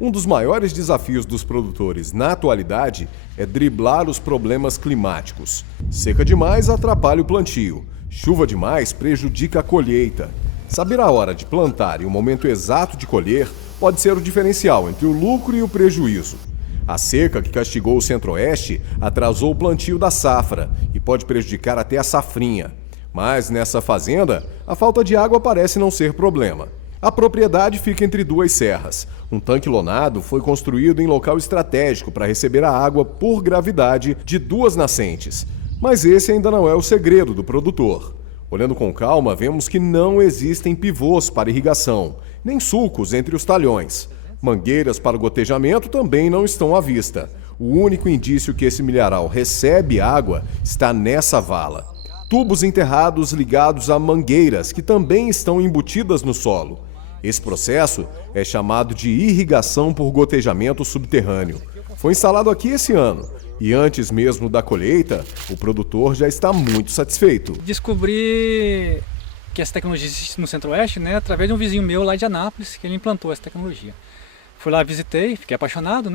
Um dos maiores desafios dos produtores na atualidade é driblar os problemas climáticos. Seca demais atrapalha o plantio, chuva demais prejudica a colheita. Saber a hora de plantar e o momento exato de colher pode ser o diferencial entre o lucro e o prejuízo. A seca que castigou o Centro-Oeste atrasou o plantio da safra e pode prejudicar até a safrinha. Mas nessa fazenda, a falta de água parece não ser problema. A propriedade fica entre duas serras. Um tanque lonado foi construído em local estratégico para receber a água por gravidade de duas nascentes. Mas esse ainda não é o segredo do produtor. Olhando com calma, vemos que não existem pivôs para irrigação, nem sulcos entre os talhões. Mangueiras para o gotejamento também não estão à vista. O único indício que esse milharal recebe água está nessa vala. Tubos enterrados ligados a mangueiras que também estão embutidas no solo. Esse processo é chamado de irrigação por gotejamento subterrâneo. Foi instalado aqui esse ano e antes mesmo da colheita, o produtor já está muito satisfeito. Descobri que essa tecnologia existe no Centro-Oeste, através de um vizinho meu lá de Anápolis, que ele implantou essa tecnologia. Fui lá, visitei, fiquei apaixonado,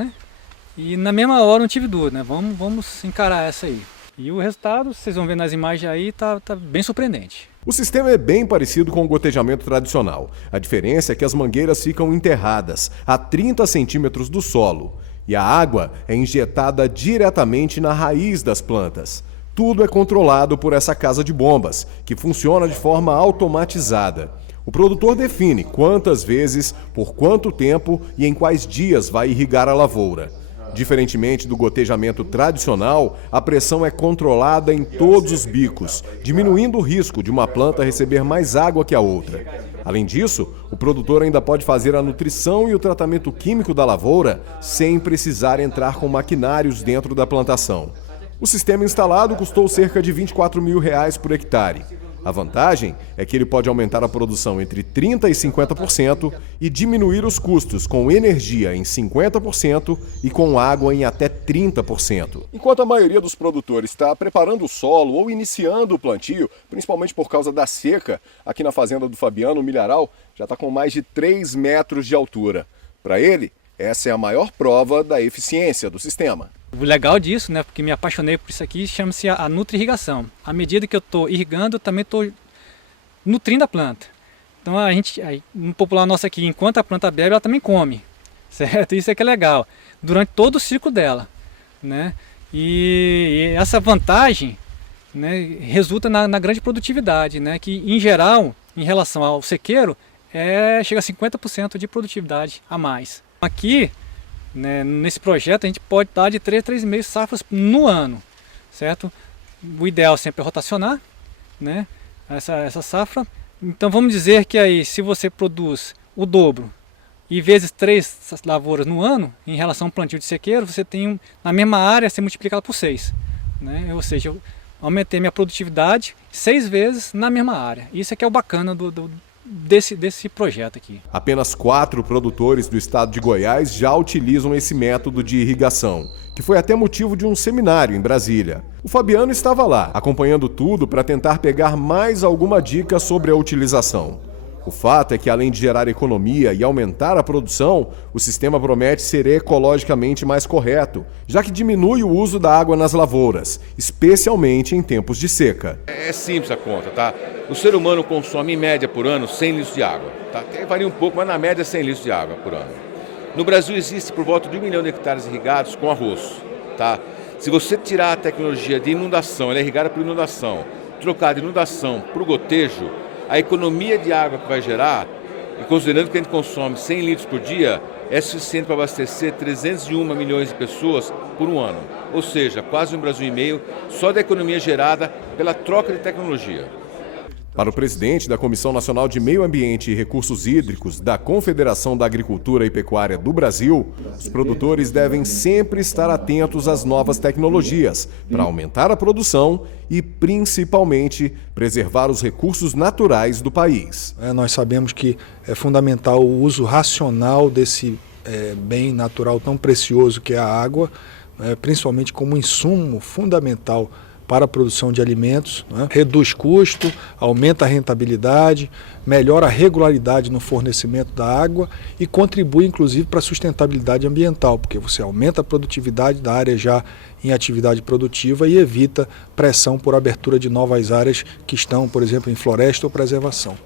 E na mesma hora não tive dúvida, Vamos encarar essa aí. E o resultado, vocês vão ver nas imagens aí, tá bem surpreendente. O sistema é bem parecido com o gotejamento tradicional. A diferença é que as mangueiras ficam enterradas a 30 centímetros do solo e a água é injetada diretamente na raiz das plantas. Tudo é controlado por essa casa de bombas, que funciona de forma automatizada. O produtor define quantas vezes, por quanto tempo e em quais dias vai irrigar a lavoura. Diferentemente do gotejamento tradicional, a pressão é controlada em todos os bicos, diminuindo o risco de uma planta receber mais água que a outra. Além disso, o produtor ainda pode fazer a nutrição e o tratamento químico da lavoura sem precisar entrar com maquinários dentro da plantação. O sistema instalado custou cerca de R$ 24 mil por hectare. A vantagem é que ele pode aumentar a produção entre 30% e 50% e diminuir os custos com energia em 50% e com água em até 30%. Enquanto a maioria dos produtores está preparando o solo ou iniciando o plantio, principalmente por causa da seca, aqui na fazenda do Fabiano, o milharal já está com mais de 3 metros de altura. Para ele, essa é a maior prova da eficiência do sistema. O legal disso, porque me apaixonei por isso aqui, chama-se a nutri-irrigação. À medida que eu estou irrigando, eu também estou nutrindo a planta. Então no popular nosso aqui, enquanto a planta bebe, ela também come, certo? Isso é que é legal, durante todo o ciclo dela, E essa vantagem, resulta na grande produtividade, que em geral, em relação ao sequeiro, chega a 50% de produtividade a mais. Aqui, nesse projeto a gente pode dar de 3,5 safras no ano, certo? O ideal sempre é rotacionar, essa safra. Então vamos dizer que aí se você produz o dobro e vezes 3 lavouras no ano, em relação ao plantio de sequeiro, você tem na mesma área ser multiplicado por 6, Ou seja, eu aumentei minha produtividade 6 vezes na mesma área. Isso é que é o bacana desse projeto aqui. Apenas 4 produtores do estado de Goiás já utilizam esse método de irrigação, que foi até motivo de um seminário em Brasília. O Fabiano estava lá, acompanhando tudo para tentar pegar mais alguma dica sobre a utilização. O fato é que, além de gerar economia e aumentar a produção, o sistema promete ser ecologicamente mais correto, já que diminui o uso da água nas lavouras, especialmente em tempos de seca. É simples a conta, tá? O ser humano consome, em média, por ano, 100 litros de água. Tá? Até varia um pouco, mas na média 100 litros de água por ano. No Brasil existe por volta de 1 milhão de hectares irrigados com arroz. Tá? Se você tirar a tecnologia de inundação, ela é irrigada por inundação, trocar de inundação para o gotejo, a economia de água que vai gerar, e considerando que a gente consome 100 litros por dia, é suficiente para abastecer 301 milhões de pessoas por um ano. Ou seja, quase 1,5 Brasil só da economia gerada pela troca de tecnologia. Para o presidente da Comissão Nacional de Meio Ambiente e Recursos Hídricos da Confederação da Agricultura e Pecuária do Brasil, os produtores devem sempre estar atentos às novas tecnologias para aumentar a produção e, principalmente, preservar os recursos naturais do país. Nós sabemos que é fundamental o uso racional desse bem natural tão precioso que é a água, principalmente como insumo fundamental para a produção de alimentos, né? Reduz custo, aumenta a rentabilidade, melhora a regularidade no fornecimento da água e contribui inclusive para a sustentabilidade ambiental, porque você aumenta a produtividade da área já em atividade produtiva e evita pressão por abertura de novas áreas que estão, por exemplo, em floresta ou preservação.